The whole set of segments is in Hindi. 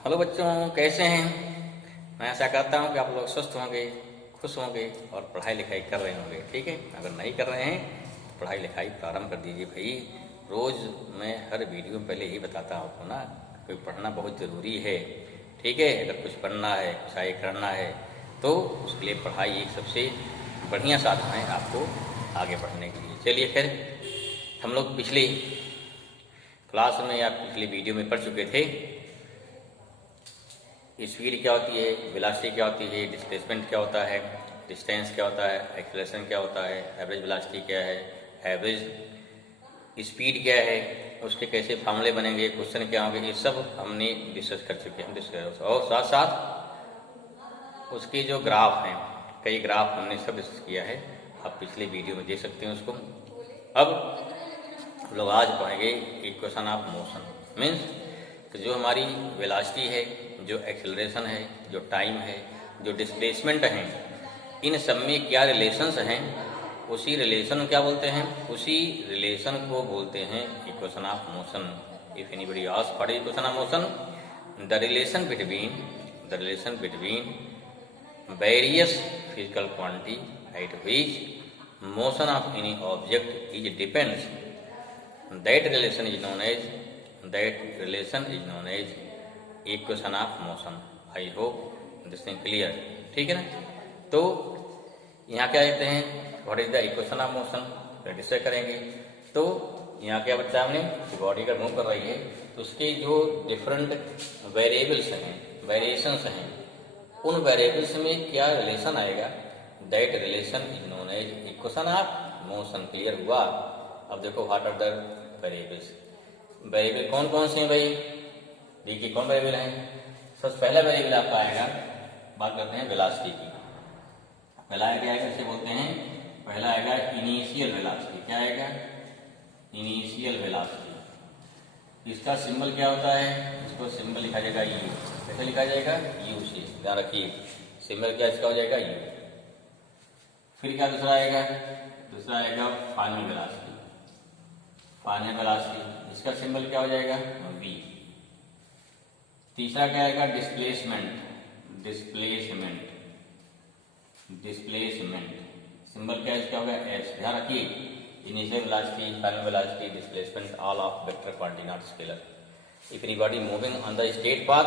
हेलो बच्चों, कैसे हैं। मैं आशा करता हूं कि आप लोग स्वस्थ होंगे, खुश होंगे और पढ़ाई लिखाई कर रहे होंगे। ठीक है, अगर नहीं कर रहे हैं तो पढ़ाई लिखाई प्रारंभ कर दीजिए भाई। रोज़ मैं हर वीडियो में पहले ही बताता हूँ आपको ना कि पढ़ना बहुत ज़रूरी है। ठीक है, अगर कुछ पढ़ना है, कुछ आगे करना है तो उसके लिए पढ़ाई एक सबसे बढ़िया साधन है आपको आगे बढ़ने के लिए। चलिए फिर, हम लोग पिछली क्लास में या पिछले वीडियो में पढ़ चुके थे स्पीड क्या होती है, वेलोसिटी क्या होती है, डिस्प्लेसमेंट क्या होता है, डिस्टेंस क्या होता है, एक्सेलरेशन क्या होता है, एवरेज वेलोसिटी क्या है, एवरेज स्पीड क्या है, उसके कैसे फार्मूले बनेंगे, क्वेश्चन क्या होंगे, ये सब हमने डिस्कस कर चुके हैं। और साथ साथ उसके जो ग्राफ हैं, कई ग्राफ हमने सब डिस्कस किया है। आप पिछले वीडियो में देख सकते हैं उसको। अब हम लोग आज पढ़ेंगे इक्वेशन ऑफ मोशन। मीन्स कि जो हमारी वेलोसिटी है, जो एक्सेलरेशन है, जो टाइम है, जो डिस्प्लेसमेंट है, इन सब में क्या रिलेशंस हैं, उसी रिलेशन क्या बोलते हैं, उसी रिलेशन को बोलते हैं equation of motion. If anybody ask what is equation of motion, the relation between various physical quantity at which motion of any object is depends, that relation is known as equation of motion. I hope this thing clear. ठीक है ना। तो यहाँ क्या कहते हैं, what is the equation of motion, discuss करेंगे। तो यहाँ क्या बच्चा हमने बॉडी का मूव कर रही है तो उसके जो डिफरेंट वेरिएबल्स हैं, वेरिएशंस हैं, उन वेरिएबल्स में क्या रिलेशन आएगा, that relation is known as equation of motion. Clear हुआ। अब देखो what are the variables. Variable कौन कौन से हैं भाई, देखिए कौन वेरिएबल हैं। सबसे पहला वेरिएबल आपका आएगा, बात करते हैं वेलोसिटी की। पहला क्या आएगा, इसे बोलते हैं, पहला आएगा इनिशियल वेलोसिटी। क्या आएगा, इनिशियल वेलोसिटी। इसका सिंबल क्या होता है, इसको सिंबल लिखा जाएगा यू। कैसे लिखा जाएगा, यू से, ध्यान रखिए। सिंबल क्या इसका हो जाएगा, यू। फिर क्या दूसरा आएगा, दूसरा आएगा फाइनल वेलोसिटी। फाइनल वेलोसिटी, इसका सिंबल क्या हो जाएगा, v। तीसरा क्या आएगा, डिस्प्लेसमेंट। डिस्प्लेसमेंट सिंबल क्या इसका होगा, s। ध्यान रखिए, initial velocity, final velocity, displacement, all of vector quantity not scalar. If anybody moving on the straight path,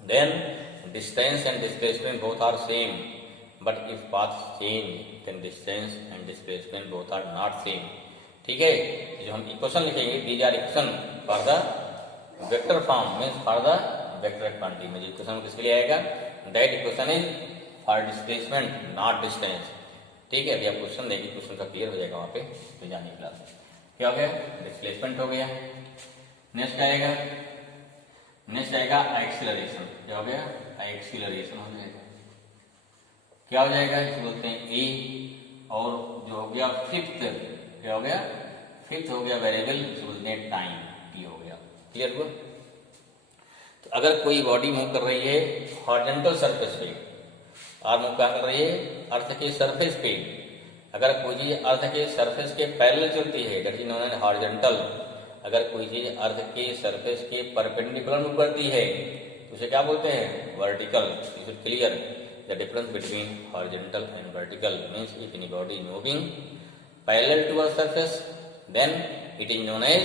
then distance and displacement both are same, but if paths change then distance and displacement both are not same। ठीक है, जो हम इक्वेशन लिखेंगे, these are equation for the vector form, means for the vector quantity में जो इक्वेशन किसके लिए आएगा, that equation is for displacement not distance. ठीक है, अभी आप क्वेश्चन देखिए, क्वेश्चन का क्लियर हो जाएगा वहां पे तो जाने क्लास। क्या हो गया, डिस्प्लेसमेंट हो गया। नेक्स्ट आएगा, नेक्स्ट आएगा एक्सीलरेशन। क्या हो गया, एक्सीलरेशन हो जाएगा। क्या हो जाएगा, इसे बोलते हैं ए। और जो हो गया फिफ्थ, क्या हो गया, फिफ्थ हो गया वेरिएबल, इसे बोलते हैं टाइम, टी हो गया। क्लियर हुआ। तो अगर कोई बॉडी मूव कर रही है हॉरिजॉन्टल सरफेस पे, और मूव क्या कर रही है, अर्थ के सरफेस पे, अगर कोई चीज अर्थ के सरफेस के पैरेलल चलती है, that is known as horizontal. अगर कोई चीज अर्थ के सरफेस के परपेंडिकुलर मूव करती है तो उसे क्या बोलते हैं, vertical. You should clear the difference between horizontal and vertical. Means if any body moving parallel to a surface then it is known as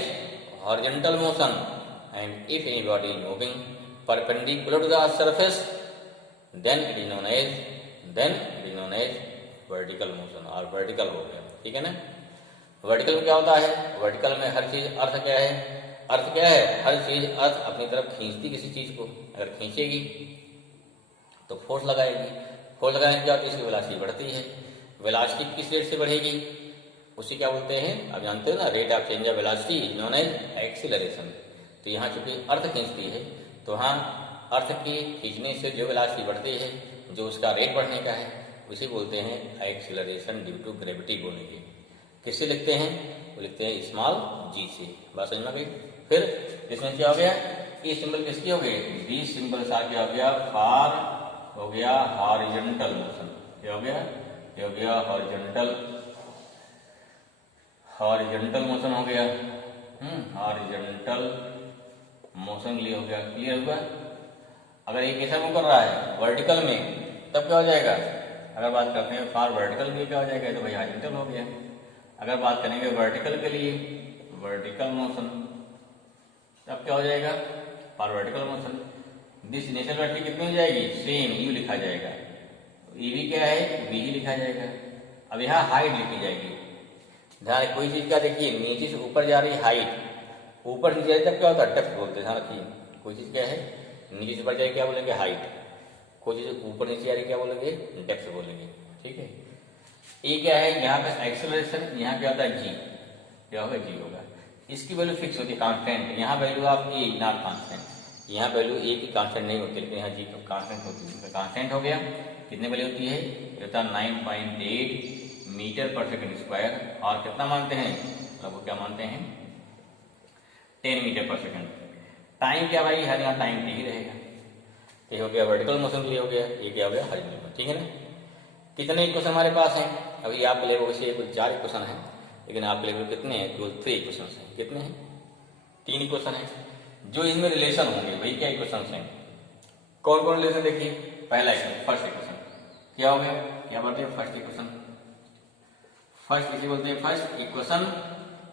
horizontal motion, and if any body is moving perpendicular to the surface then it is known as vertical motion और vertical हो गया। ठीक है ना। वर्टिकल में क्या होता है, वर्टिकल में हर चीज, अर्थ क्या है, अर्थ क्या है, हर चीज अर्थ अपनी तरफ खींचती किसी चीज को, अगर खींचेगी तो फोर्स लगाएगी, फोर्स लगाने के बाद इसकी वेलोसिटी बढ़ती है। वेलोसिटी किस रेट से बढ़ेगी, उसी क्या बोलते हैं, आप जानते हो ना, rate of change of velocity is known as acceleration. तो यहाँ चूंकि अर्थ खींचती है तो हाँ, अर्थ के खींचने से जो वेलोसिटी बढ़ती है, जो उसका रेट बढ़ने का है, उसे बोलते हैं एक्सीलरेशन ड्यू टू ग्रेविटी बोलेंगे। किससे लिखते हैं, वो लिखते हैं स्मॉल जी से। बात समझ में गई। फिर इसमें क्या हो गया, ई सिंबल किसकी हो गई, डी सिंबल सा क्या हो गया, फार हो गया हॉरिजॉन्टल मोशन। क्या हो गया, क्या हो गया, हॉरिजॉन्टल मोशन हो गया। हॉरिजॉन्टल मोशन के लिए हो गया, क्लियर हुआ। अगर ये कैसा मूव कर रहा है वर्टिकल में, तब क्या हो जाएगा, अगर बात करते हैं फॉर वर्टिकल के क्या हो जाएगा, तो भाई हॉरिजॉन्टल हो गया। अगर बात करेंगे वर्टिकल के लिए, वर्टिकल मोशन, तब क्या हो जाएगा, for vertical motion. This initial velocity कितनी हो जाएगी, सेम यू लिखा जाएगा। ईवी क्या है, वी ही लिखा जाएगा। अब यहाँ हाइट लिखी जाएगी। ध्यान, कोई चीज का देखिए नीचे से ऊपर जा रही हाइट, ऊपर नीचे जा रही तब क्या होता है, डेप्थ बोलते हैं। ध्यान रखिए, कोई चीज क्या है नीचे से ऊपर जा रही क्या बोलेंगे, हाइट। कोई चीज ऊपर नीचे जा रही क्या बोलेंगे, डेप्थ बोलेंगे। ठीक है, ये क्या है, यहाँ पे एक्सेलरेशन, यहाँ क्या होता है जी, क्या होगा, जी होगा। इसकी वैल्यू फिक्स होती है, कांस्टेंट। यहाँ value of A not constant, यहाँ वैल्यू ए की कांस्टेंट नहीं होती, लेकिन यहाँ जी की कांस्टेंट होती है। कांस्टेंट हो गया, कितने वैल्यू होती है, ये होता है 9.8 मीटर पर सेकंड स्क्वायर। और कितना मानते हैं, लगभग क्या मानते हैं, 10 मीटर पर सेकंड। टाइम क्या भाई, हर यहाँ टाइम टी ही रहेगा। ये हो गया वर्टिकल मोशन के लिए हो गया, ये क्या हो गया हॉरिजॉन्टल। ठीक है ना। कितने इक्वेशन हमारे पास हैं, अभी आप लेवल से कुछ 4 इक्वेशन है, लेकिन आप लेवल कितने हैं, केवल 3 इक्वेशन हैं। कितने हैं, 3 इक्वेशन है। जो इनमें रिलेशन होंगे वही क्या इक्वेशन हैं, कौन कौन रिलेशन देखिए। पहला इक्वेशन, फर्स्ट इक्वेशन क्या हो गया, क्या बोलते हैं फर्स्ट इक्वेशन, फर्स्ट इसे बोलते हैं फर्स्ट इक्वेशन।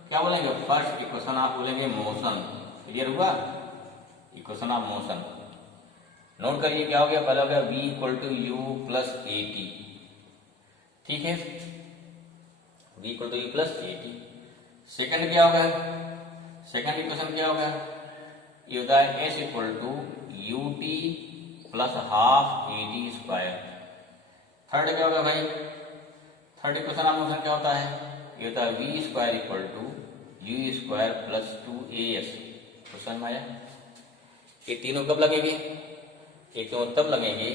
क्या बोलेंगे, फर्स्ट इक्वेशन आप बोलेंगे मोशन। क्लियर हुआ, इक्वेशन ऑफ मोशन। नोट करिए क्या हो गया, पहला हो गया v equal to u plus a t. ठीक है, v equal to u plus a t. Second क्या होगा, सेकेंड इक्वेशन क्या होगा, ये होता है s equal to u T plus half a t square. Third क्या होगा भाई, थर्ड इक्वेशन ऑफ मोशन क्या होता है, ये होता है v square equal to u square plus 2as। Question में आया। ये तीनों कब लगेंगे, एक तो तब लगेंगे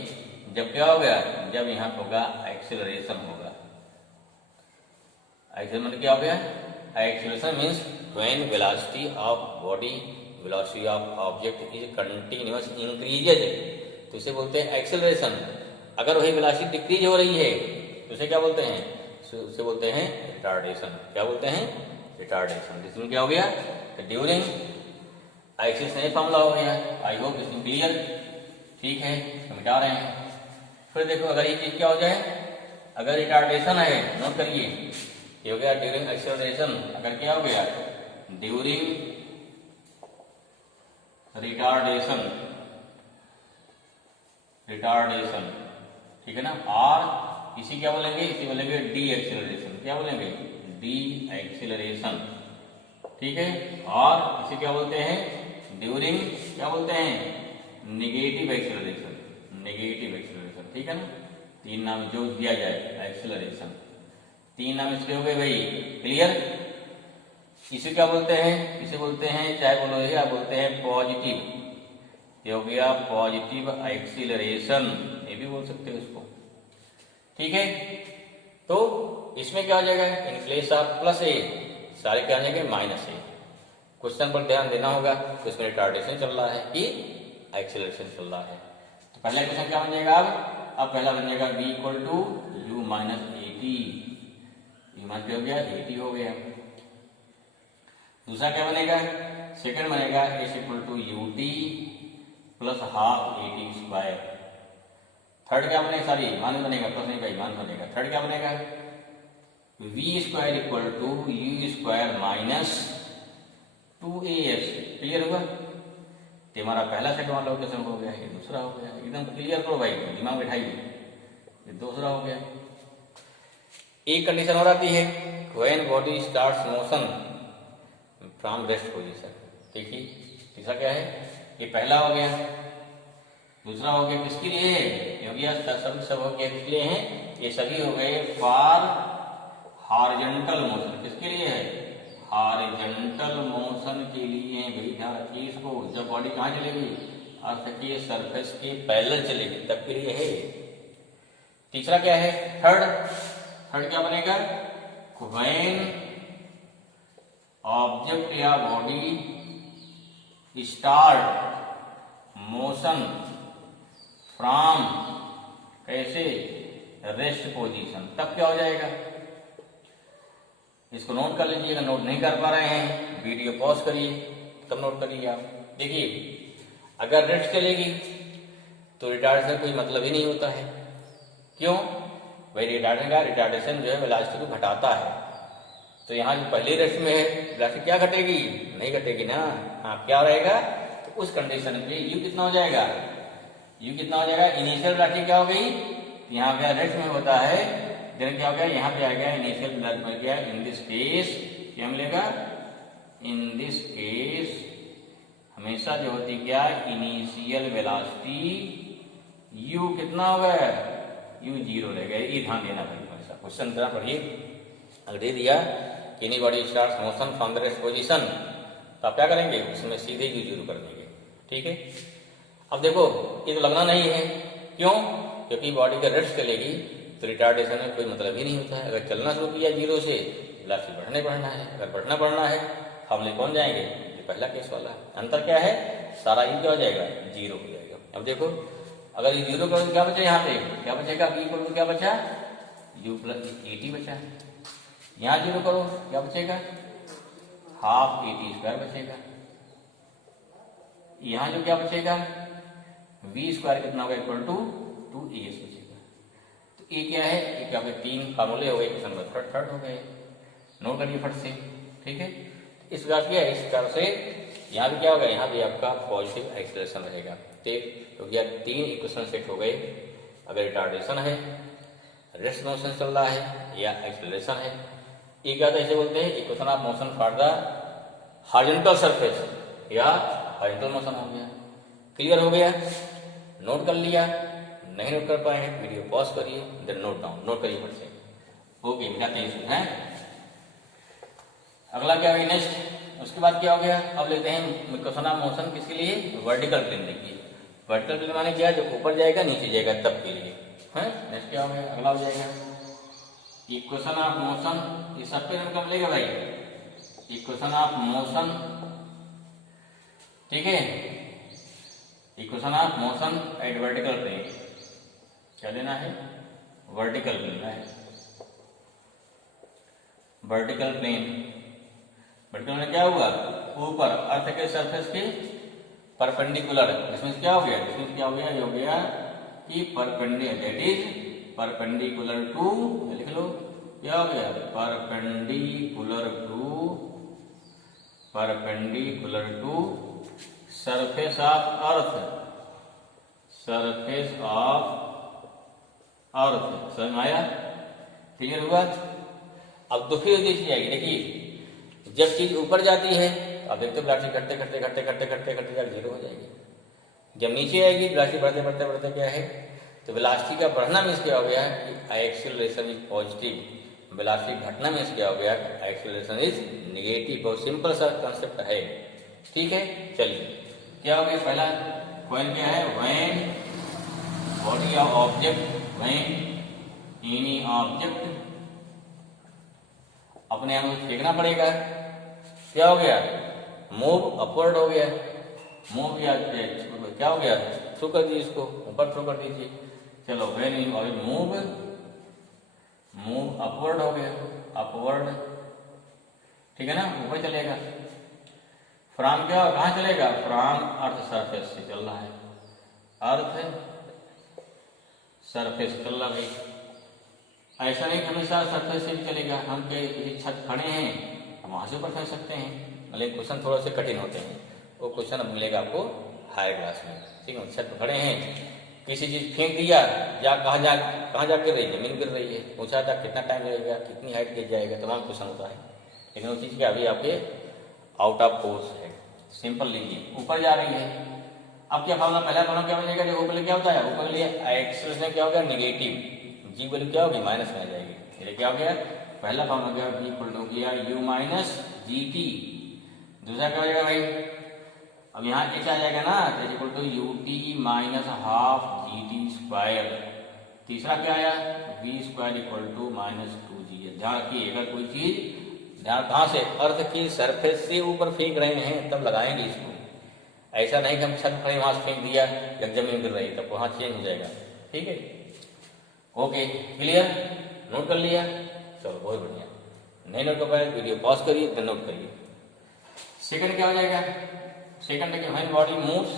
जब क्या हो गया, जब यहाँ होगा एक्सेलरेशन होगा। एक्सेलरेशन क्या हो गया, acceleration means when velocity of body, velocity of object is continuous increases, तो इसे बोलते हैं एक्सेलरेशन। अगर वही वेलोसिटी डिक्रीज हो रही है तो उसे क्या बोलते हैं, उसे बोलते हैं रिटार्डेशन। क्या बोलते हैं, रिटार्डेशन। इसमें क्या हो गया, ड्यूरिंग एक्सेलरेशन फॉर्मूला हो गया। आई होप इसमें क्लियर। ठीक है, समझा रहे हैं। फिर देखो अगर ये चीज क्या हो जाए, अगर रिटार्डेशन है, नोट करिए, ये हो गया ड्यूरिंग एक्सेलरेशन। अगर क्या हो गया, ड्यूरिंग रिटार्डेशन, रिटार्डेशन, ठीक है ना। और इसी क्या बोलेंगे, इसी बोलेंगे डी एक्सेलरेशन। क्या बोलेंगे, डी एक्सेलरेशन। ठीक है, और इसे क्या बोलते हैं, ड्यूरिंग क्या बोलते हैं, नेगेटिव एक्सेलरेशन, नेगेटिव एक्सेलरेशन। ठीक है ना, 3 नाम जो दिया जाए एक्सेलरेशन, 3 नाम इसके हो गए भाई। क्लियर। इसे क्या बोलते हैं, इसे बोलते हैं, चाहे बोलो या बोलते हैं पॉजिटिव, ये हो गया पॉजिटिव एक्सीलरेशन, ये भी बोल सकते हो इसको। ठीक है, तो इसमें क्या हो जाएगा, इन प्लेस ऑफ प्लस ए सारे क्या आ जाएंगे माइनस ए। क्वेश्चन पर ध्यान देना होगा, तो इसमें रिटार्डेशन चल रहा है कि एक्सीलरेशन चल रहा है। तो पहला क्वेश्चन क्या बन जाएगा, अब पहला बन जाएगा v equal to u minus a t, u मान हो गया ए टी हो गया। दूसरा क्या बनेगा, सेकंड बनेगा s equal to u T plus half a t square. Third क्या बनेगा, सॉरी मान बनेगा, प्लस नहीं भाई मान बनेगा। थर्ड क्या बनेगा, v square equal to u square minus 2as। Clear हुआ, ये हमारा पहला सेट वाला लोकेशन हो गया, ये दूसरा हो गया। एकदम क्लियर करो भाई, दिमाग बैठाइए, ये दूसरा हो गया। एक कंडीशन और आती है, when body starts motion from rest position. देखिए तीसरा क्या है, ये पहला हो गया, दूसरा हो गया किसके लिए, ये हो गया सब हो गया किसके लिए हैं, ये सभी हो गए फॉर हॉरिजॉन्टल मोशन। किसके लिए है, हॉरिजॉन्टल मोशन के लिए भाई। ध्यान रखिए इसको, जब बॉडी कहाँ चलेगी, अर्थ के सरफेस के पैरेलल चलेगी, तब के लिए है। तीसरा क्या है, थर्ड क्या बनेगा, व्हेन ऑब्जेक्ट या बॉडी स्टार्ट मोशन फ्रॉम कैसे रेस्ट पोजीशन, तब क्या हो जाएगा। इसको नोट कर लीजिएगा, नोट नहीं कर पा रहे हैं वीडियो पॉज करिए तब नोट करिए आप। देखिए अगर रेस्ट चलेगी तो रिटार्डेशन कोई मतलब ही नहीं होता है। क्यों? भाई रिटार्डेशन जो है वेलोसिटी को घटाता है। तो यहाँ जो पहले रेस्ट में है वेलोसिटी क्या घटेगी? नहीं घटेगी ना। हाँ, क्या रहेगा? तो उस कंडीशन पे यू कितना हो जाएगा? यू कितना हो जाएगा? इनिशियल वेलोसिटी क्या हो गई? यहाँ पे रेस्ट में होता है, देन क्या हो गया? यहाँ पे आ गया इनिशियल वेलोसिटी मिल गया। इन दिस केस क्या मिलेगा? इन दिस केस हमेशा जो होती क्या? इनिशियल वेलोसिटी यू कितना हो गया? यू 0 रह गया। ये ध्यान देना भाई, हमेशा क्वेश्चन तरह पढ़िए। अगर दे दिया कि any body starts motion from the rest position, तो आप क्या करेंगे? उसमें सीधे यू 0 कर देंगे। ठीक है। अब देखो ये तो लगना नहीं है। क्यों? क्योंकि बॉडी का रेस्ट चलेगी तो रिटार्डेशन में कोई मतलब ही नहीं होता है। अगर चलना शुरू किया 0 से, वेलोसिटी बढ़ना है। अगर बढ़ना है फॉर्मूले कौन जाएंगे? ये पहला केस वाला। अंतर क्या है? सारा यू क्या हो जाएगा? 0 हो जाएगा। अब देखो अगर ये 0 करो तो क्या बचा? यहाँ पे क्या बचेगा? बी इक्वल टू क्या बचा? यू प्लस 80 बचा। यहाँ 0 करो क्या बचेगा? हाफ 80 स्क्वायर बचेगा। यहाँ जो क्या बचेगा? वी स्क्वायर कितना होगा? इक्वल टू 2as बचेगा। तो ये क्या है? ये क्या हो गया? 3 फार्मूले हो गए, क्वेश्चन नंबर थर्ड हो गए। नोट करिए फट से। ठीक है। इस बात क्या है? इस प्रकार से यहाँ भी क्या होगा? यहाँ भी आपका पॉजिटिव एक्सेलरेशन रहेगा। तो क्या 3 इक्वेशन सेट हो गए। अगर रिटार्डेशन है, रेस्ट मोशन चल रहा है या एक्सेलरेशन है। एक बात ऐसे बोलते हैं equation of motion for the horizontal surface या हॉरिजॉन्टल मोशन हो गया। क्लियर हो गया? नोट कर लिया? नहीं नोट कर पाए हैं वीडियो पॉज करिए, देन नोट डाउन। नोट करिए फट से। ओके, मिटाते हैं। अगला क्या है? नेक्स्ट उसके बाद क्या हो गया? अब लेते हैं इक्वेशन ऑफ मोशन किसके लिए? Vertical plane. देखिए वर्टिकल प्लेन माने क्या? जो ऊपर जाएगा नीचे जाएगा तब के लिए है। नेक्स्ट क्या हो गया? अगला हो जाएगा इक्वेशन ऑफ मोशन। ये सब पे कब लेगा भाई? Equation of motion. ठीक है। Equation of motion at vertical plane क्या लेना है? वर्टिकल प्लेन है। वर्टिकल प्लेन में क्या हुआ? ऊपर अर्थ के सरफेस के परपेंडिकुलर। इसमें क्या हो गया? इसमें क्या हो गया? ये हो गया कि perpendicular, that is perpendicular to, लिख लो क्या हो गया? Perpendicular to surface of earth. Surface of earth. समझ में आया? क्लियर हुआ? अब दूसरी चीज आएगी। देखिए जब चीज ऊपर जाती है अब देखते वेलोसिटी घटते 0 हो जाएगी। जब नीचे आएगी वेलोसिटी बढ़ते क्या है? तो वेलोसिटी का बढ़ना मीन्स क्या हो गया कि एक्सेलरेशन इज पॉजिटिव। वेलोसिटी घटना मीन्स क्या हो गया? Acceleration is negative. बहुत सिंपल सा कंसेप्ट है। ठीक है। चलिए क्या हो गया? पहला पॉइंट क्या है? When body of object, when any object, अपने आप को फेंकना पड़ेगा। क्या हो गया? मूव अपवर्ड हो गया। मूव या क्या हो गया? थ्रो कर दीजिए, इसको ऊपर थ्रो कर दीजिए। चलो व्हेन यू मूव अपवर्ड हो गया। अपवर्ड ठीक है ना? ऊपर चलेगा। फ्रॉम क्या? कहाँ चलेगा? फ्रॉम अर्थ सरफेस से चल रहा है। अर्थ सरफेस चल रहा भाई। ऐसा नहीं हमेशा सरफेस से भी चलेगा। हम कहीं छत खड़े हैं, हम वहां से ऊपर फेंक सकते हैं। मतलब क्वेश्चन थोड़ा से कठिन होते हैं। वो क्वेश्चन अब मिलेगा आपको हायर क्लास में। ठीक है। छत पर खड़े हैं, किसी चीज फेंक दिया, कहाँ जा गिर रही है? जमीन गिर रही है। पूछा था कितना टाइम लगेगा, कितनी हाइट गिर जाएगा, तमाम क्वेश्चन होता है। लेकिन वो चीज क्या अभी आपके आउट ऑफ कोर्स है। सिंपल लीजिए, ऊपर जा रही है। अब क्या फॉर्मूला? पहला फॉर्मूला क्या बनेगा? जो ऊपर क्या होता है? ऊपर लिए एक्सेलरेशन क्या हो गया? नेगेटिव। जी वैल्यू क्या होगी? माइनस में आ जाएगी। ये क्या हो गया? पहला फॉर्मूला क्या? v इक्वल टू गया u माइनस जी टी। दूसरा क्या हो जाएगा भाई? अब यहाँ h आ जाएगा ना, तो equal to u t minus half G T square. तीसरा क्या आया? v square equal to minus 2g। ध्यान रखिए अगर कोई चीज ध्यान कहाँ से? अर्थ की सरफेस से ऊपर फेंक रहे हैं तब लगाएंगे इसको। ऐसा नहीं कि हम छत खड़े वहां से फेंक दिया या जमीन गिर रही तब वहां चेंज हो जाएगा। ठीक है। Okay, clear? नोट कर लिया? चलो बहुत बढ़िया। नहीं नोट कर पाए वीडियो पॉज करिए, देन नोट करिए। सेकंड क्या हो जाएगा? सेकंड देखिए when body moves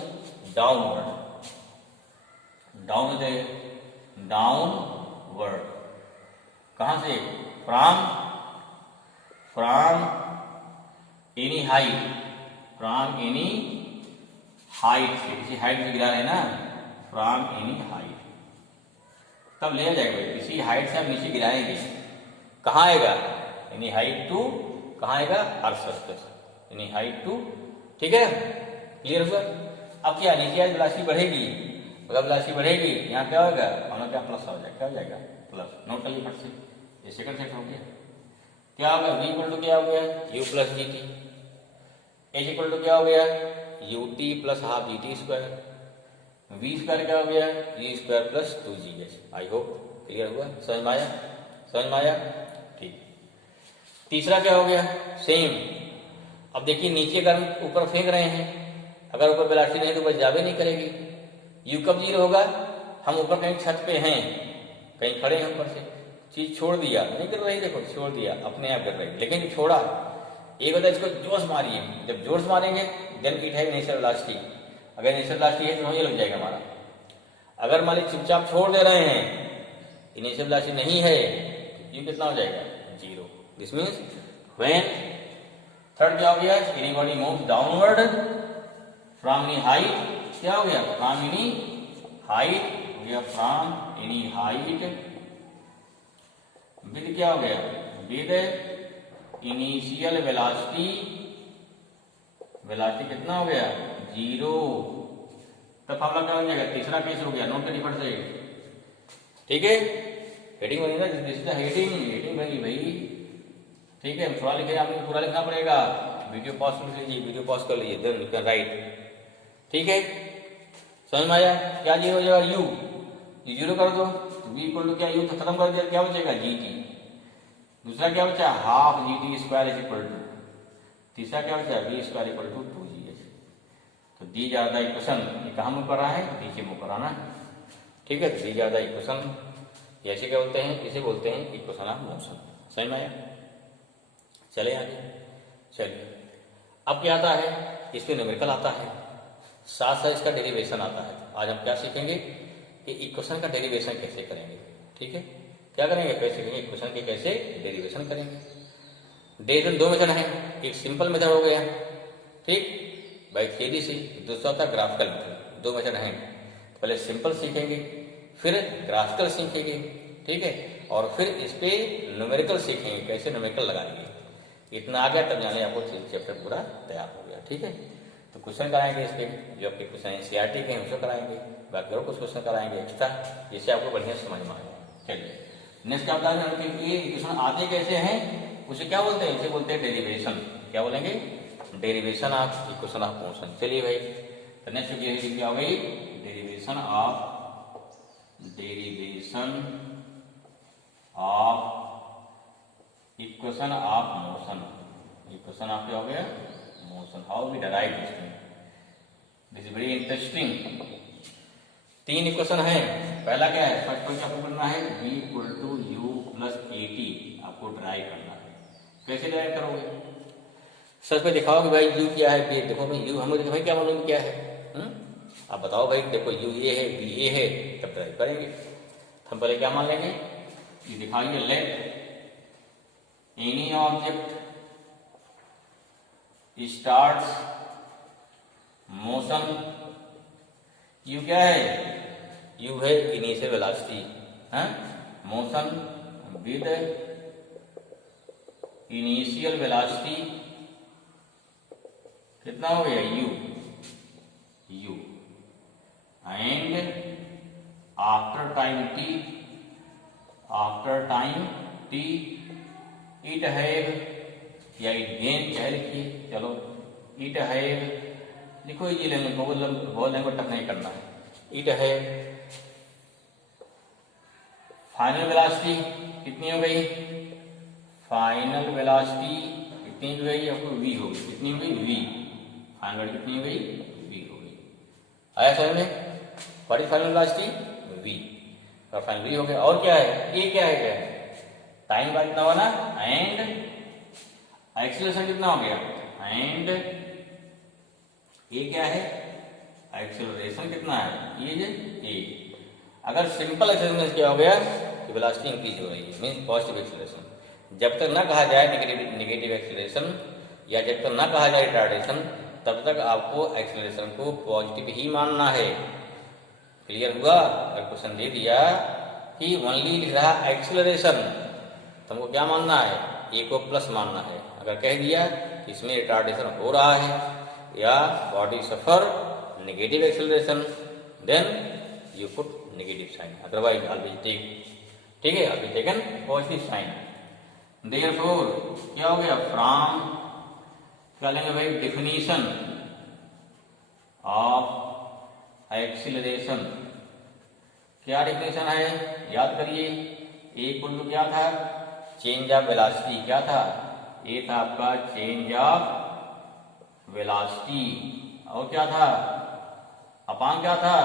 downward, down से डाउनवर्ड, कहां से, from any height, from any height से, किसी हाइट से गिरा रहे हैं ना, फ्रॉम एनी हाइट, तब ले जाएगा भाई, किसी हाइट से हम नीचे गिराएंगे, कहाँ आएगा, एनी हाइट टू, कहाँ आएगा, earth surface, any height two, ठीक है, क्लियर हुआ। अब क्या नीचे आज वेलोसिटी बढ़ेगी, अगर वेलोसिटी बढ़ेगी यहाँ क्या होगा, हमारा क्या प्लस हो जाएगा, क्या हो जाएगा, प्लस, नोट कर लीजिए फट से, ये सेकंड सेट हो गया, क्या होगा, v इक्वल टू क्या हो गया, u plus G T, H equal to क्या हो गया, U T plus half G T square, V square क्या हो गया, G square plus 2gh। I hope clear हुआ, समझ में आया, समझ में आया, ठीक। तीसरा क्या हो गया, सेम, अब देखिए नीचे अगर हम ऊपर फेंक रहे हैं, अगर ऊपर वेलोसिटी नहीं तो ऊपर जावे नहीं करेगी, u कब जीरो होगा, हम ऊपर कहीं छत पे हैं, कहीं खड़े हैं ऊपर से, चीज छोड़ दिया, नहीं कर रही, देखो छोड़ दिया, अपने आप कर रही, लेकिन छोड़ा, एक होता है इसको जोश मारिए, जब जोश मारेंगे देन इट है इनिशियल वेलोसिटी, अगर इनिशियल वेलोसिटी है तो वहीं लग जाएगा हमारा, अगर मान लीजिए चुपचाप छोड़ दे रहे हैं, इनिशियल वेलोसिटी नहीं है, ये कितना हो जाएगा, zero. This means when, third क्या हो गया, any body moves downward from any height, क्या हो गया, फ्रॉम एनी हाइट हो गया, फ्रॉम एनी हाइट, विद क्या हो गया, विद इनिशियल वेलोसिटी, वेलोसिटी कितना हो गया, जीरो, तब फॉर्मूला क्या हो जाएगा, तीसरा केस हो गया, नोट करिए फट से, ठीक है, हेडिंग बनी ना, this is the heading, heading बनी भाई, ठीक है, थोड़ा लिखे, आपको पूरा लिखना पड़ेगा, वीडियो पॉज कर लीजिए, वीडियो पॉज कर लीजिए, देन यू कैन राइट, ठीक है, समझ में आया, क्या जी हो जाएगा, यू जीरो कर दो, v इक्वल टू क्या, यू तो खत्म कर दिया, क्या बचेगा, जी टी, दूसरा क्या बचा, half G T square is equal to, तीसरा क्या बचा, v square equal to 2gh। तो दी जाता इक्वेशन, ये कहाँ मूव कर रहा है, नीचे मूव कर रहा है, ठीक है, दी जाता इक्वेशन, ऐसे क्या बोलते हैं, इसे बोलते हैं इक्वेशन ऑफ मोशन, समझ में आया, चले आगे, चलिए अब क्या आता है, इसमें न्यूमेरिकल आता है, साथ साथ इसका डेरिवेशन आता है। आज हम क्या सीखेंगे कि इक्वेशन का डेरिवेशन कैसे करेंगे, ठीक है, क्या करेंगे, कैसे सीखेंगे इक्वेशन के कैसे डेरिवेशन करेंगे। डेरिवेशन दो मेथड हैं, एक सिंपल मेथड हो गया, ठीक, बाई थ्योरी से, दूसरा होता है ग्राफिकल मेथड, दो मेथड हैं, पहले सिंपल सीखेंगे, फिर ग्राफिकल सीखेंगे, ठीक है, और फिर इस पे न्यूमेरिकल सीखेंगे, कैसे न्यूमेरिकल लगाएंगे। इतना आ गया तब जाने आपको चैप्टर पूरा तैयार हो गया, ठीक है। तो क्वेश्चन कराएंगे इसके, जो आपके क्वेश्चन एनसीईआरटी के हैं उसको कराएंगे, बाकी और कुछ क्वेश्चन कराएंगे एक्स्ट्रा, जिससे आपको बढ़िया समझ में आएगा। चलिए नेक्स्ट आप ये क्वेश्चन आते कैसे हैं, उसे क्या बोलते हैं, इसे बोलते हैं डेरिवेशन, क्या बोलेंगे, derivation of equation of motion. चलिए भाई, तो नेक्स्ट क्या हो गई, derivation of equation of motion, equation of क्या हो गया, motion, how we derive this thing, this is very interesting. तीन इक्वेशन है, पहला क्या है, फर्स्ट पॉइंट आपको करना है v equal to u plus a t, आपको ड्राइव करना है। कैसे ड्राइव करोगे, सच में दिखाओ कि भाई u क्या है, देखो भाई u, हमें भाई क्या मालूम क्या है, आप बताओ भाई, देखो u ये है, v ये है, तब ड्राइव करेंगे। हम पहले क्या मान लेंगे, ये दिखाइए, let any object starts motion, u क्या है, u है initial velocity, motion with initial velocity कितना हो गया, u and after time t it have, या इट गेन क्या लिखिए, चलो इट हैव लिखो, ये लैंग्वेज बहुत लैंग्वेज तक नहीं करना है, इट हैव फाइनल वेलोसिटी कितनी हो गई, फाइनल वेलोसिटी कितनी हो गई, आपको v हो गई, कितनी हो गई, v, फाइनल कितनी हो गई, v हो गई, आया समझ में, बड़ी फाइनल वेलोसिटी v, और फाइनल v हो गया। और क्या है, ये क्या है, क्या है, टाइम का कितना हुआ ना, एंड एक्सीलरेशन कितना हो गया, एंड ए क्या है, एक्सेलरेशन कितना है, ये जे ए। अगर सिंपल एक्सेलरेशन क्या हो गया कि वेलोसिटी इंक्रीज हो रही है, मीन्स पॉजिटिव एक्सेलरेशन। जब तक ना कहा जाए नेगेटिव एक्सेलरेशन या जब तक ना कहा जाए रिटार्डेशन, तब तक आपको एक्सेलरेशन को पॉजिटिव ही मानना है। क्लियर हुआ? अगर क्वेश्चन दे दिया कि ओनली लिख रहा एक्सेलरेशन, तो हमको क्या मानना है, ए को प्लस मानना है। अगर कह दिया कि इसमें रिटार्डेशन हो रहा है या body suffer negative acceleration, then you put negative sign, otherwise always take, ठीक है, always taken positive sign. Therefore क्या हो गया, फ्रॉम क्या लेंगे भाई, डिफिनीशन ऑफ एक्सीलरेशन। क्या डिफिनीशन है, याद करिए, ए इक्वल टू क्या था, चेंज ऑफ वेलोसिटी। क्या था, ए था आपका चेंज ऑफ वेलोसिटी, और क्या था, अपान क्या था,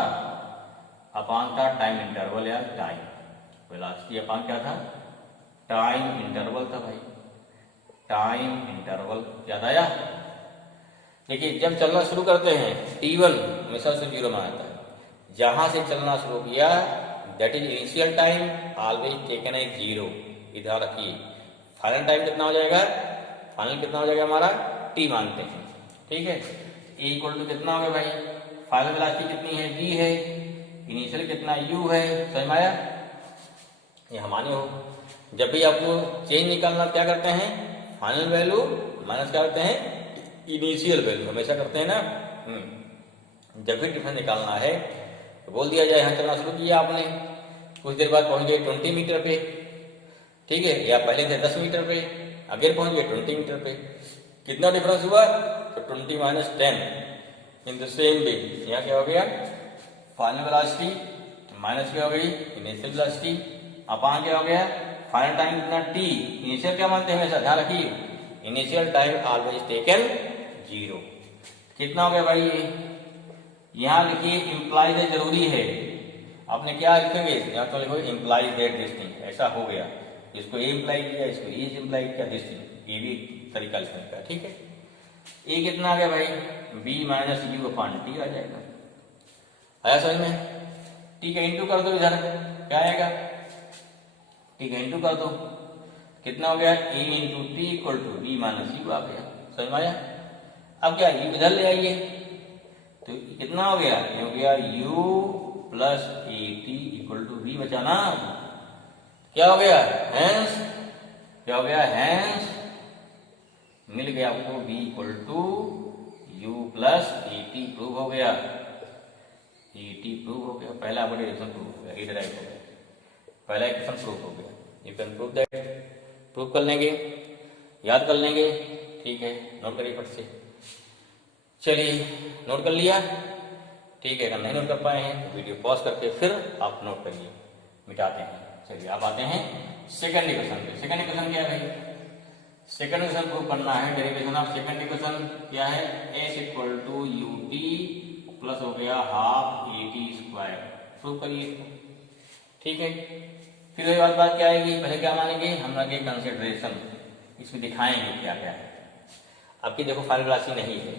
अपान था टाइम इंटरवल या टाइम। वेलोसिटी अपान क्या था, टाइम इंटरवल था भाई, टाइम इंटरवल याद आया। देखिए जब चलना शुरू करते हैं t1 हमेशा से 0 माना जाता है। जहां से चलना शुरू किया that is initial time, always taken है 0। इधर रखिए, फाइनल टाइम कितना हो जाएगा, फाइनल कितना हो जाएगा हमारा, t मानते हैं, ठीक है। ए इक्वल टू कितना हो गया भाई, फाइनल वेलोसिटी कितनी है, v है, इनिशियल कितना u है, समझ में आया, ये हमारे हो। जब भी आपको चेंज निकालना क्या करते हैं, फाइनल वैल्यू माइनस क्या करते हैं, इनिशियल वैल्यू, हमेशा करते हैं ना। जब भी डिफरेंस निकालना है तो बोल दिया जाए यहाँ चलना शुरू किया आपने, कुछ देर बाद पहुंच गए 20 मीटर पे, ठीक है, या पहले थे 10 मीटर पे, आगे पहुंच गए 20 मीटर पे, कितना डिफरेंस हुआ, तो 20 minus 10। In the same way यहाँ क्या हो गया, फाइनल वेलोसिटी माइनस क्या हो गई, इनिशियल वेलोसिटी, अपान क्या हो गया, फाइनल टाइम कितना t, इनिशियल क्या मानते हैं हमेशा, ध्यान रखिए, इनिशियल टाइम ऑलवेज टेकन 0। कितना हो गया भाई, यहाँ लिखिए इम्प्लाइज है, जरूरी है, आपने क्या लिखेंगे, यहाँ तो लिखो इम्प्लाइज दैट दिस थिंग, ऐसा हो गया, इसको ए इम्प्लाई किया, इसको ए इम्प्लाई किया, दिस थिंग, ये भी तरीका लिखने का, ठीक है। ए कितना आ गया भाई, b minus U upon T आ जाएगा, आया समझ में, टी का इंटू कर दो, इधर क्या आएगा, टी का इंटू कर दो, कितना हो गया, A into T equal to B minus U आ गया, समझ में आया। अब क्या यू इधर ले आइए, तो कितना हो गया, ये हो गया u plus a t equal to b, बचा ना, क्या हो गया, हैंस क्या हो गया, हैंस मिल गया आपको b equal to u plus a t, prove हो गया, ए टी प्रूव हो गया, पहला आपका डिरेक्शन प्रूव हो गया, ये डिराइव हो गया, पहला इक्वेशन प्रूव हो गया। You can prove that, prove कर लेंगे, याद कर लेंगे, ठीक है, नोट करिए फट से, चलिए नोट कर लिया, ठीक है। अगर नहीं नोट कर पाए हैं तो वीडियो पॉज करके फिर आप नोट करिए, मिटाते हैं। चलिए आप आते हैं सेकंड इक्वेशन पे। सेकंड इक्वेशन क्या है भाई, सेकंड इक्वेशन प्रूव करना है, डेरिवेशन ऑफ सेकंड इक्वेशन क्या है, s equal to u T plus हो गया half a t square, prove करिए, ठीक है। फिर वही बात क्या आएगी, पहले क्या मानेंगे, हम आगे कंसिडरेशन, इसमें दिखाएंगे क्या क्या है। आपकी देखो फाइनल वेलोसिटी नहीं है,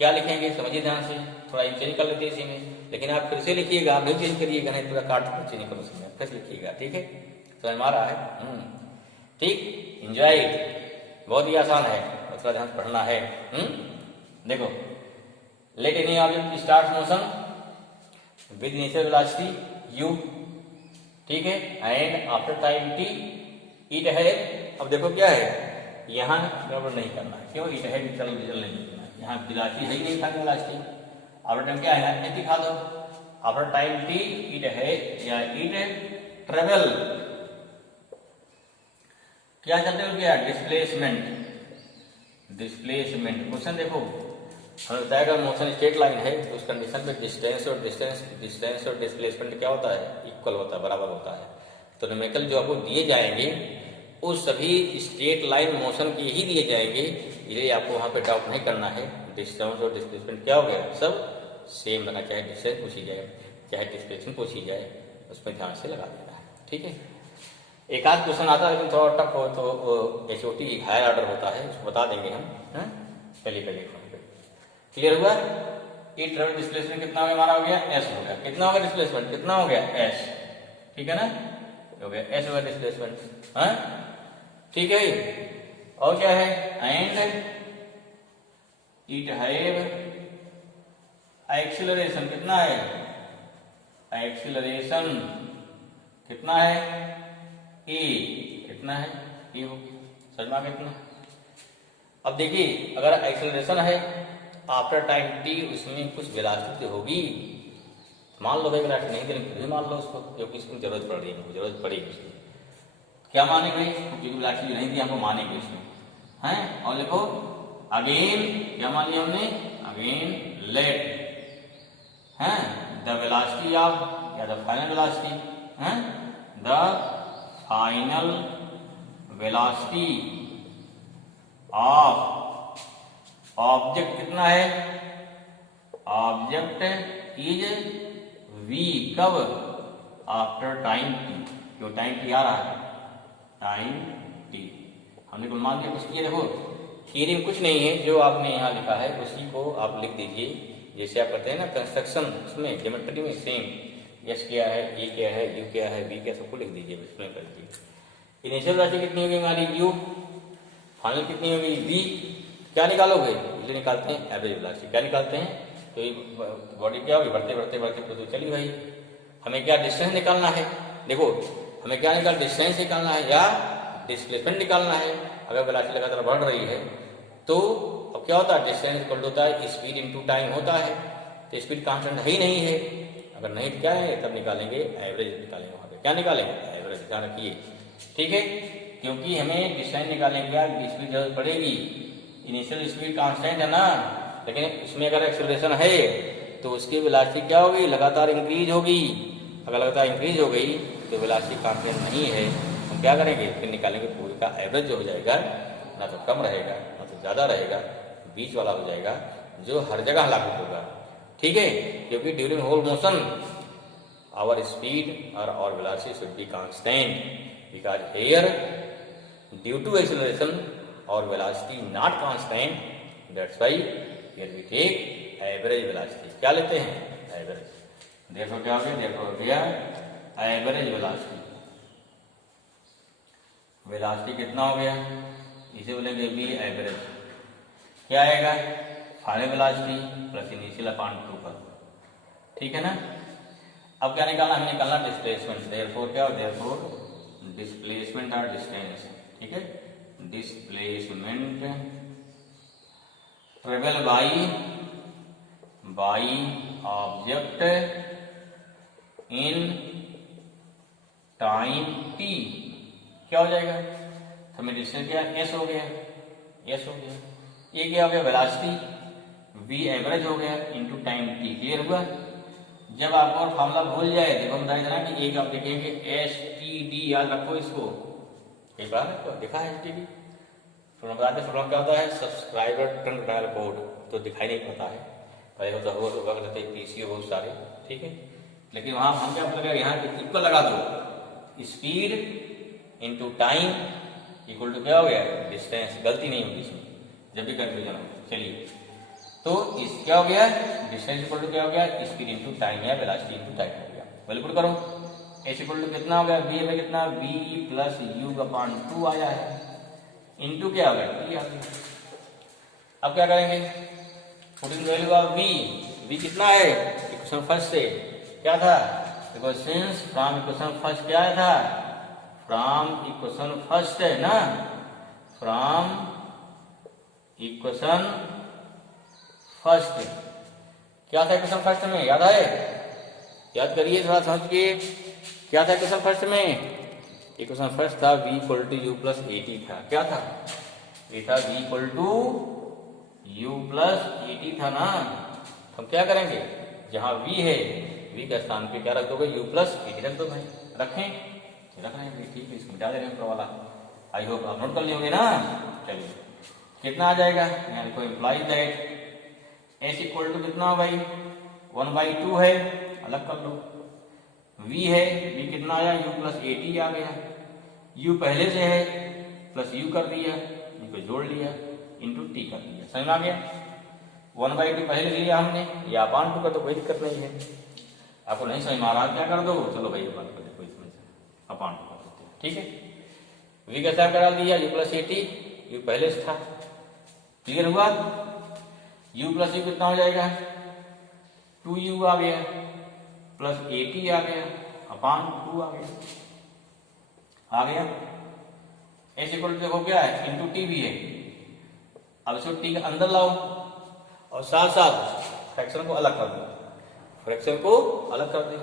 क्या लिखेंगे समझिए ध्यान से, थोड़ा चेंज कर लेते हैं इसी में, लेकिन आप फिर से लिखिएगा, आप नहीं चेंज करिएगा, नहीं पूरा काट चेंज करो उसमें, फिर लिखिएगा, ठीक है, समझ में आ रहा है, ठीक, एंजॉय इट, बहुत ही आसान है, थोड़ा ध्यान से पढ़ना है। देखो, let any object start motion with initial velocity u, ठीक है, and after time t it है। अब देखो क्या है, यहाँ गड़बड़ नहीं करना है, क्यों, इट है चल नहीं करना है, यहाँ वेलोसिटी है ही नहीं था, वेलोसिटी आफ्टर टाइम क्या है, ऐसे दिखा दो, आफ्टर टाइम t इट है या इट ट्रेवल, क्या चलते हो गया, डिस्प्लेसमेंट, डिस्प्लेसमेंट। क्वेश्चन देखो हमें बताएगा मोशन स्ट्रेट लाइन है तो उस कंडीशन पे डिस्टेंस और डिस्प्लेसमेंट क्या होता है, इक्वल होता है, बराबर होता है। तो न्यूमेरिकल जो आपको दिए जाएंगे उस सभी स्ट्रेट लाइन मोशन के ही दिए जाएंगे, इसलिए आपको वहाँ पे डाउट नहीं करना है। डिस्टेंस और डिस्प्लेसमेंट क्या हो गया, सब सेम लगा, चाहे डिस्टेंस पूछी जाए चाहे डिस्प्लेसमेंट पूछी जाए, उसमें ध्यान से लगा देना है, ठीक है। एक आध क्वेश्चन आता है लेकिन थोड़ा टफ हो तो HOT हायर ऑर्डर होता है, उसको बता देंगे हम, चलिए पहले क्लियर हुआ? ई ट्रेवल डिस्प्लेसमेंट कितना हो गया हमारा? हो गया एस हो गया। कितना हो गया डिस्प्लेसमेंट? कितना हो गया? एस। ठीक है ना, हो गया एस हो गया डिस्प्लेसमेंट। हाँ ठीक है। और क्या है? एंड इट हैव एक्सीलरेशन कितना है? एक्सीलरेशन कितना है? ए कितना है? ए हो गया। समझ में आ गया कितना? अब देखिए अगर एक्सीलरेशन है आफ्टर टाइम टी उसमें कुछ वेलोसिटी होगी, मान लो भाई वेलोसिटी नहीं देंगे फिर भी मान लो उसको, क्योंकि इसकी जरूरत पड़ रही है, हमको जरूरत पड़ेगी उसकी। क्या मानेंगे भाई? क्योंकि वेलोसिटी नहीं दी हमको, मानेंगे इसमें हैं। और लिखो अगेन, क्या मान लिया हमने? अगेन लेट हैं द वेलोसिटी ऑफ, या द फाइनल वेलोसिटी हैं, the final velocity of object कितना है? ऑब्जेक्ट इज वी, कब? आफ्टर टाइम टी, क्यों टाइम टी आ रहा है, टाइम टी। हमने कुछ मान लिया कुछ किया। देखो थियरी में कुछ नहीं है, जो आपने यहाँ लिखा है उसी को आप लिख दीजिए, जैसे आप करते हैं ना कंस्ट्रक्शन, उसमें ज्योमेट्री में सेम। एस क्या है, ए क्या है, यू क्या है, वी क्या, सबको लिख दीजिए, एक्सप्लेन कर दीजिए। इनिशियल राशि कितनी होगी हमारी? यू। फाइनल कितनी होगी? वी। क्या निकालोगे? ये निकालते हैं एवरेज वेलोसिटी। क्या निकालते हैं? तो ये बॉडी क्या होगी? बढ़ते बढ़ते बढ़ते तो चली भाई। हमें क्या डिस्टेंस निकालना है? देखो हमें क्या निकाल, डिस्टेंस निकालना है या डिस्प्लेसमेंट निकालना है। अगर वेलोसिटी लगातार बढ़ रही है तो अब क्या होता है? डिस्टेंस इक्वल होता है स्पीड इनटू टाइम होता है। तो स्पीड कांस्टेंट है ही नहीं है, अगर नहीं तो क्या है? तब निकालेंगे एवरेज, निकालेंगे वहां पे। क्या निकालेंगे? एवरेज। ध्यान रखिए ठीक है, क्योंकि हमें डिस्टेंस निकालेंगे क्या? स्पीड जरूरत पड़ेगी। इनिशियल स्पीड कांस्टेंट है ना, लेकिन इसमें अगर एक्सेलरेशन है तो उसकी वेलोसिटी क्या होगी? लगातार इंक्रीज होगी। अगर लगातार इंक्रीज हो गई तो वेलोसिटी कांस्टेंट नहीं है, हम क्या करेंगे? फिर निकालेंगे पूरे का एवरेज जो हो जाएगा, ना तो कम रहेगा ना तो ज़्यादा रहेगा, बीच वाला हो जाएगा, जो हर जगह लागू होगा। ठीक है, क्योंकि during whole motion our speed और velocity should be constant, because here due to acceleration और velocity not constant, that's why here we take average velocity. क्या लेते हैं? एवरेज। देखो क्या हो गया? देखो हो गया एवरेज वेलोसिटी। वेलोसिटी कितना हो गया? इसे बोलेंगे वी एवरेज। क्या आएगा? Final velocity plus initial upon 2 पर। ठीक है ना। अब क्या निकालना? हमें निकालना डिस्प्लेसमेंट। देयरफॉर क्या? देयरफॉर डिस्प्लेसमेंट और डिस्टेंस। ठीक है, displacement travel by object in time T. क्या हो जाएगा? हमें डिस्टेंस क्या? एस हो गया, एस हो गया। ये क्या हो गया? वेलोसिटी। वी एवरेज हो गया इनटू टाइम टी। क्लियर हुआ? जब आपको और फॉर्मूला भूल जाए, देखो हम बताया था कि एक आप लिखेंगे एस टी डी, याद रखो इसको। एक बार देखा है एस टी डी? तो बताते हैं क्या होता है? सब्सक्राइबर टर्न डायल कोड, तो दिखाई नहीं पड़ता है, पहले होता होगा रहते पीसीओ बहुत सारे। ठीक है, लेकिन वहां हम क्या लगा? यहाँ इक्वल लगा दो, speed into time equal to क्या हो गया? डिस्टेंस। गलती नहीं होगी इसमें जब भी कंफ्यूजन हो। चलिए, तो इस क्या हो गया? डिस्टेंस इक्वल टू क्या हो गया? स्पीड इनटू टाइम या वेलोसिटी इनटू टाइम हो गया। वैल्यू पुट करो। एस इक्वल टू कितना हो गया? बी में कितना? बी प्लस यू अपॉन 2 आया है, इनटू क्या हो गया? टी आ गया। अब क्या करेंगे? Putting value of v. V कितना है? इक्वेशन फर्स्ट से क्या था? देखो सिंस फ्रॉम इक्वेशन फर्स्ट क्या था? फ्रॉम इक्वेशन फर्स्ट है ना, फ्रॉम इक्वेशन फर्स्ट क्या था? इक्वेशन फर्स्ट में याद है? याद करिए थोड़ा समझ के, क्या था इक्वेशन फर्स्ट में? इक्वेशन फर्स्ट था v equal to u plus a t था। क्या था? ये था v equal to u plus a t था ना। हम क्या करेंगे? जहां v है, v के स्थान पे क्या रख दोगे? u प्लस ए टी रख दो भाई। रखें? रख रहे हैं, ठीक है, इसको मिटा दे रहे हैं वाला। आई होप आप नोट कर लियोगे ना। चलिए, कितना आ जाएगा? यहाँ देखो implies that s equal to कितना भाई? 1/2 है, अलग कर लो। v है, v कितना आया? u प्लस ए टी आ गया। u पहले से है, प्लस u कर दिया, इनको जोड़ लिया, इंटू टी कर दिया। समझ में आ गया? 1/2 पहले लिया हमने, या अपान 2 का तो कोई दिक्कत नहीं है। आपको नहीं समझ में आ रहा क्या कर दो, चलो भाई अपान कर दो, कोई समझ अपान 2 कर देते हैं, ठीक है। v का क्या करा दिया, u प्लस 80, u पहले से था, क्लियर हुआ। u प्लस u कितना हो जाएगा, 2u आ गया, प्लस 80 आ गया, अपान 2 आ गया। एस इक्वल टू देखो क्या है, इंटू टी भी है। अब इसको टी के अंदर लाओ और साथ साथ फ्रैक्शन को अलग कर दो, फ्रैक्शन को अलग कर दो,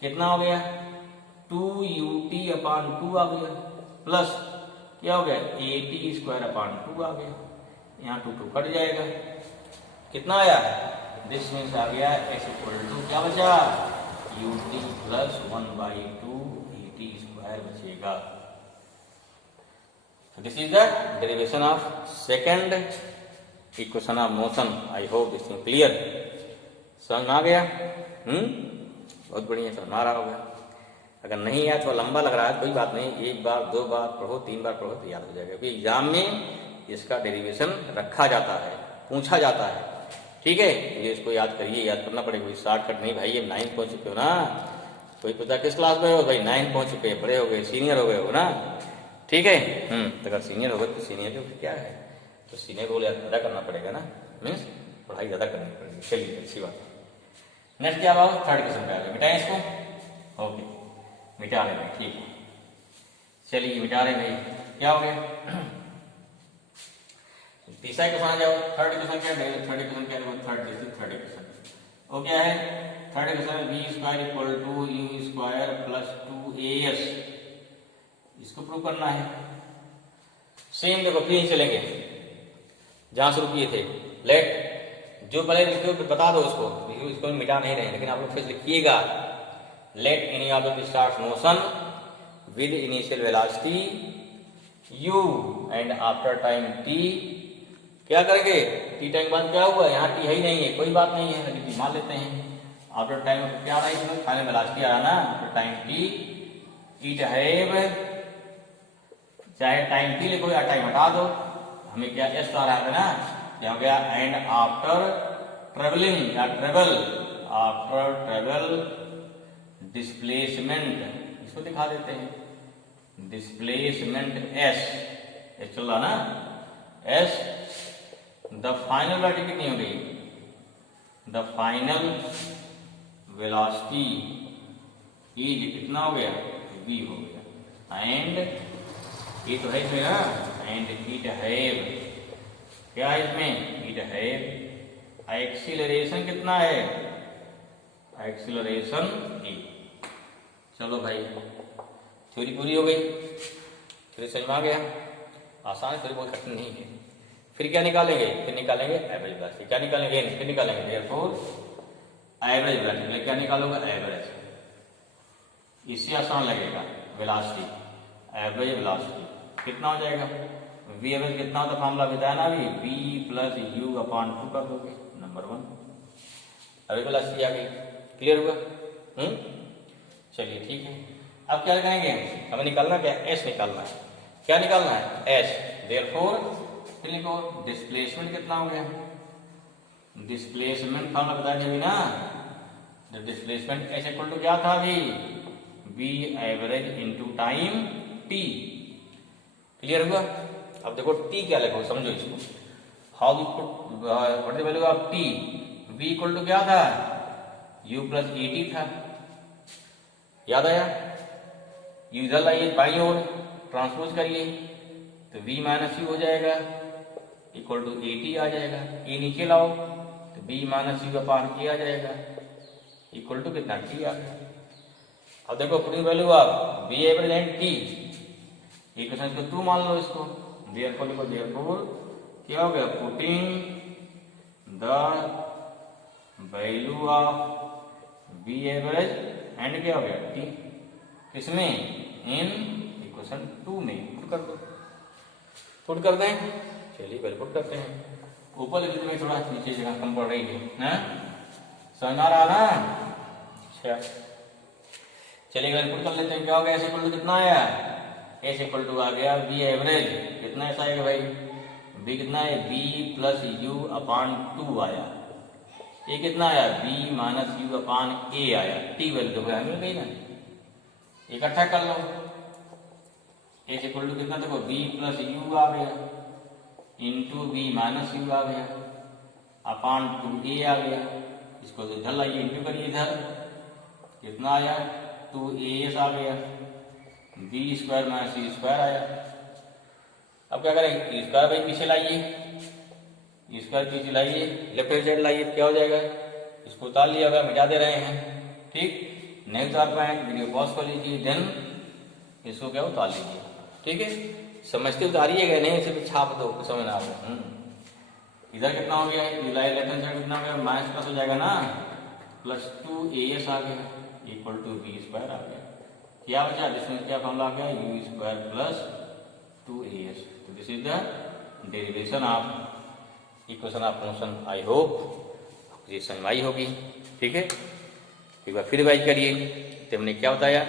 कितना हो गया, 2ut अपान 2 आ गया, प्लस क्या हो गया, 80 स्क्वायर अपान 2 आ गया, यहाँ 2 कट जाएगा, कितना आया, दिस मीन्स आ गया एस इक्वल टू क्या बचा, ut प्लस 1/2 80 स्क्वायर बचेगा। So this is the derivation of second equation of motion. I hope this is clear. समझ में आ गया? बहुत बढ़िया, समझ में आ रहा होगा। अगर नहीं आया तो लंबा लग रहा है, कोई बात नहीं, 1 बार 2 बार पढ़ो, 3 बार पढ़ो तो याद हो जाएगा, क्योंकि एग्जाम में इसका डेरिवेशन रखा जाता है, पूछा जाता है, ठीक है। ये इसको याद करिए, याद करना पड़ेगा, कोई शॉर्टकट नहीं भाई। ये 9 पहुंच चुके हो ना, कोई पता किस क्लास में हो भाई, 9 पहुंच चुके, बड़े हो गए, सीनियर हो गए हो ना, ठीक है। तो अगर सीनियर होगा तो सीनियर जो क्या है, तो सीनियर रोल अदा करना पड़ेगा ना, मीन्स पढ़ाई ज्यादा करनी पड़ेगी। चलिए अच्छी बात है। नेक्स्ट क्या बात, थर्ड क्वेश्चन पे आ गया, मिटाएं इसको, ओके मिटा रहे भाई, ठीक है, चलिए मिटा रहे भाई, क्या हो गया, तीसरा क्वेश्चन आ जाओ। थर्ड क्वेश्चन क्या है, थर्ड क्वेश्चन क्या है, थर्ड क्वेश्चन वो क्या है, third question v square equal to u square plus 2as, इसको प्रूव करना है। सेम देखो, फिर चलेंगे जहां शुरू किए थे, लेट जो पहले लिखे हो बता दो उसको, इसको मिटा नहीं रहे, लेकिन आप लोग फिर लिखिएगा, let any object start motion with initial velocity u and after time t, क्या करेंगे, t टाइम बाद क्या हुआ, यहाँ t है ही नहीं है, कोई बात नहीं है, लेकिन t मान लेते हैं। आफ्टर टाइम क्या आ रहा है इसमें, फाइनल वेलोसिटी आ रहा ना, after time t, it have, चाहे टाइम t लिखो या टाइम हटा दो, हमें क्या एस आ रहा है ना, क्या हो गया, एंड आफ्टर ट्रेवलिंग या ट्रेवल, आफ्टर ट्रेवल डिस्प्लेसमेंट, इसको दिखा देते हैं, डिस्प्लेसमेंट एस चल रहा ना, एस, द फाइनल वेलोसिटी कितनी हो गई, द फाइनल वेलोसिटी इज कितना हो गया, v हो गया, एंड ये तो है इसमें ना, एंड इट हैव, क्या है इसमें, इट हैव एक्सीलरेशन कितना है, एक्सीलरेशन e। चलो भाई थ्योरी पूरी हो गई, थ्योरी समझ में आ गया, आसान, थ्योरी बहुत कठिन नहीं है। फिर क्या निकालेंगे, फिर निकालेंगे एवरेज वेलोसिटी, क्या निकालेंगे, फिर निकालेंगे देयरफॉर एवरेज वेलोसिटी, क्या निकालोगे, एवरेज, इससे आसान लगेगा, वेलोसिटी, एवरेज वेलोसिटी कितना हो जाएगा, v एवरेज कितना होता, फॉर्मूला बताया ना अभी, v प्लस u अपान 2 कर दोगे, नंबर 1 एवरेज वेलोसिटी आ गई, क्लियर हुआ। चलिए ठीक है, अब क्या करेंगे, हमें निकालना क्या, s निकालना है, क्या निकालना है, s, देयरफॉर फिर लिखो डिस्प्लेसमेंट कितना हो गया, डिस्प्लेसमेंट फॉर्मूला बताया अभी ना, डिस्प्लेसमेंट s इक्वल टू क्या था अभी, v average into time t, clear हुआ। अब देखो t क्या लिखो, समझो इसको, how we put what is the value of t, v equal to क्या था, u प्लस 80 था, याद आया, u इधर लाइए बाई ओर, ट्रांसपोज करिए तो v माइनस u हो जाएगा, इक्वल टू 80 आ जाएगा, a नीचे लाओ तो b minus u upon a आ जाएगा, इक्वल टू कितना, t आ गया। अब देखो putting value of v average and t, equation को 2 मान लो इसको, देयरफॉर लिखो, देयरफॉर क्या हो गया, putting the value of v average and क्या हो गया t, किसमें, इन इक्वेशन 2 में पुट कर दो, पुट कर दें, चलिए पहले पुट करते हैं, ऊपर लिख में थोड़ा नीचे जगह कम पड़ रही है, समझ आ रहा ना, अच्छा चलिए पुट कर लेते हैं, क्या हो गया, एस इक्वल टू कितना आया, एस इक्वल टू आ गया v एवरेज, कितना ऐसा आएगा भाई, बी कितना है, बी प्लस यू अपान 2 आया। ए कितना आया, बी माइनस यू अपान ए आया। टी वैल्यू तो मिल गई ना, इकट्ठा कर लो। ए इक्वल टू कितना, देखो बी प्लस यू आ गया इंटू बी माइनस यू आ गया अपान 2a आ गया। इसको तो इधर लाइए, इंटू करिए, इधर कितना आया 2as आ गया, बी स्क्वायर माइनस सी स्क्वायर आया। अब क्या करें, स्क्वायर भाई पीछे लाइए, स्क्वायर पीछे लाइए, लेफ्ट हैंड साइड लाइए, क्या हो जाएगा, इसको उतार लिया होगा, मिटा दे रहे हैं। ठीक, नेक्स्ट आप वीडियो पॉज कर लीजिए, देन इसको क्या उतार लीजिए। ठीक है, समझते उतारिएगा, नहीं सिर्फ छाप दो, समझ ना आए। इधर कितना हो गया, लेफ्ट हैंड साइड कितना हो गया, माइनस प्लस हो जाएगा ना, प्लस 2as आ गया इक्वल टू बी स्क्वायर आ गया। क्या बचा, जिसमें क्या फॉर्मूला आ गया, यू स्क्वायर प्लस 2as। तो this is the derivation of equation of motion. I hope ये समझ आई होगी। ठीक है, एक बार फिर रिवाइज करिए। तो हमने क्या बताया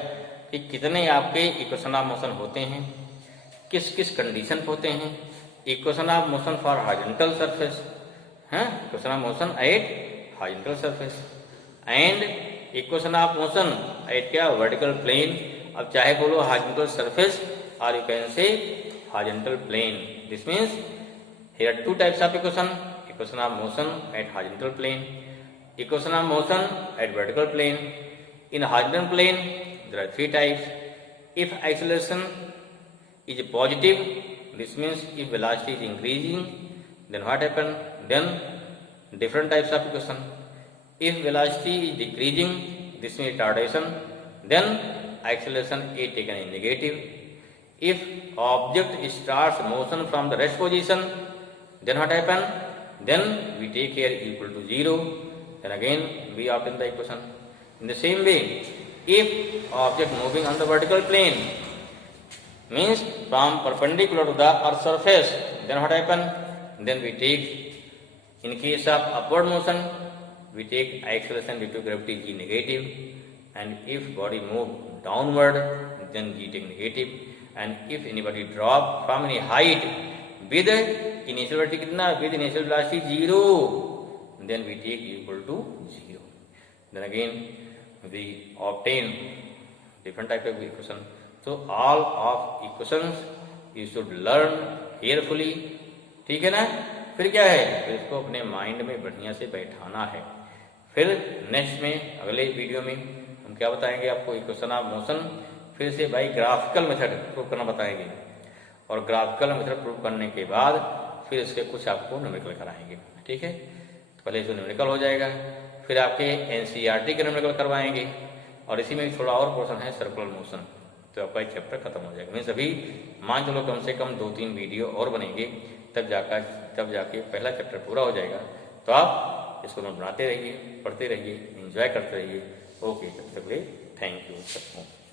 कि कितने आपके इक्वेशन ऑफ मोशन होते हैं, किस किस कंडीशन होते हैं। Equation of motion for horizontal surface, हैं, equation of motion at horizontal surface and equation of motion at क्या, वर्टिकल प्लेन। अब चाहे बोलो हॉरिजॉन्टल सरफेस और you can say horizontal plane. This means here are two types of equation of motion at horizontal plane, equation of motion at vertical plane. In horizontal plane there are three types. If acceleration is positive, this means if velocity is increasing, then what happen, then different types of equation. If velocity is decreasing, this means retardation, then acceleration is taken in negative. If object starts motion from the rest position, then what happen, then we take here equal to 0, then again we obtain the equation. In the same way, if object moving on the vertical plane means from perpendicular to the earth surface, then what happen, then we take, in case of upward motion, we take acceleration due to gravity g negative, and if body move downward, then g take negative, and if anybody drop from any height with initial velocity कितना, with initial velocity 0, then we take equal to 0. Then again we obtain different type of equation. So all of equations you should learn carefully. ठीक है ना, फिर क्या है, फिर इसको अपने माइंड में बढ़िया से बैठाना है। फिर नेक्स्ट में अगले वीडियो में हम क्या बताएंगे आपको, इक्वेशन ऑफ मोशन फिर से भाई ग्राफिकल मेथड प्रूव करना बताएंगे, और ग्राफिकल मेथड प्रूव करने के बाद फिर इसके कुछ आपको न्यूमेरिकल कराएंगे। ठीक है, पहले जो न्यूमेरिकल हो जाएगा, फिर आपके एनसीईआरटी के न्यूमेरिकल करवाएंगे, और इसी में थोड़ा और पोर्शन है सर्कुलर मोशन, तो आपका एक चैप्टर खत्म हो जाएगा। मीन्स अभी मान चलो कम से कम 2-3 वीडियो और बनेंगे, तब जाके पहला चैप्टर पूरा हो जाएगा। तो आप इसको बनाते रहिए, पढ़ते रहिए, एंजॉय करते रहिए। ओके, तब तक के लिए थैंक यू सबको।